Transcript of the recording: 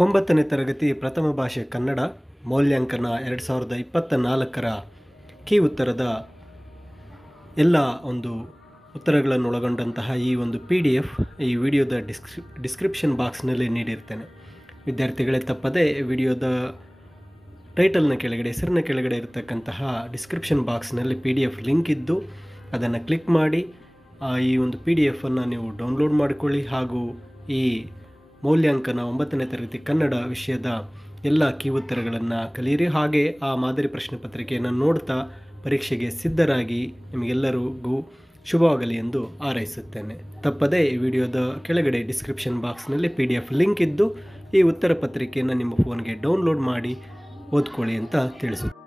9ನೇ ತರಗತಿ ಪ್ರಥಮ ಭಾಷೆ ಕನ್ನಡ ಮೌಲ್ಯಾಂಕನ 2024ರ ಕೀ ಉತ್ತರದ ಎಲ್ಲ ಒಂದು ಉತ್ತರಗಳನ್ನು ಒಳಗೊಂಡಂತಹ ಈ ಒಂದು PDF ಈ ವಿಡಿಯೋದ ಡಿಸ್ಕ್ರಿಪ್ಷನ್ ಬಾಕ್ಸ್ನಲ್ಲಿ ನೀಡಿರ್ತೇನೆ. ವಿದ್ಯಾರ್ಥಿಗಳೇ ತಪ್ಪದೆ ವಿಡಿಯೋದ ಟೈಟಲ್ನ ಕೆಳಗಡೆ ಹೆಸರಿನ ಕೆಳಗಡೆ ಇರತಕ್ಕಂತಹ ಡಿಸ್ಕ್ರಿಪ್ಷನ್ ಬಾಕ್ಸ್ನಲ್ಲಿ PDF ಲಿಂಕ್ ಇದ್ದು ಅದನ್ನು ಕ್ಲಿಕ್ ಮಾಡಿ ಈ ಒಂದು PDF ನೀವು ಡೌನ್ಲೋಡ್ ಮಾಡಿಕೊಳ್ಳಿ. ಹಾಗೂ ಈ ಮೌಲ್ಯಾಂಕನ 9ನೇ ತರಗತಿ ಕನ್ನಡ ವಿಷಯದ ಎಲ್ಲ ಕೀ ಉತ್ತರಗಳನ್ನು ಕಲಿಯಿರಿ. ಹಾಗೆ ಆ ಮಾದರಿ ಪ್ರಶ್ನೆ ಪತ್ರಿಕೆಯನ್ನು ನೋಡ್ತಾ ಪರೀಕ್ಷೆಗೆ ಸಿದ್ಧರಾಗಿ ನಿಮಗೆಲ್ಲರಿಗೂ ಶುಭವಾಗಲಿ ಎಂದು ಹಾರೈಸುತ್ತೇನೆ. ತಪ್ಪದೇ ಈ ವಿಡಿಯೋದ ಕೆಳಗಡೆ ಡಿಸ್ಕ್ರಿಪ್ಷನ್ ಬಾಕ್ಸ್ನಲ್ಲಿ PDF ಲಿಂಕ್ ಇದ್ದು ಈ ಉತ್ತರ ಪತ್ರಿಕೆಯನ್ನು ನಿಮ್ಮ ಫೋನ್ಗೆ ಡೌನ್ಲೋಡ್ ಮಾಡಿ ಓದ್ಕೊಳ್ಳಿ ಅಂತ ತಿಳಿಸುತ್ತೇನೆ.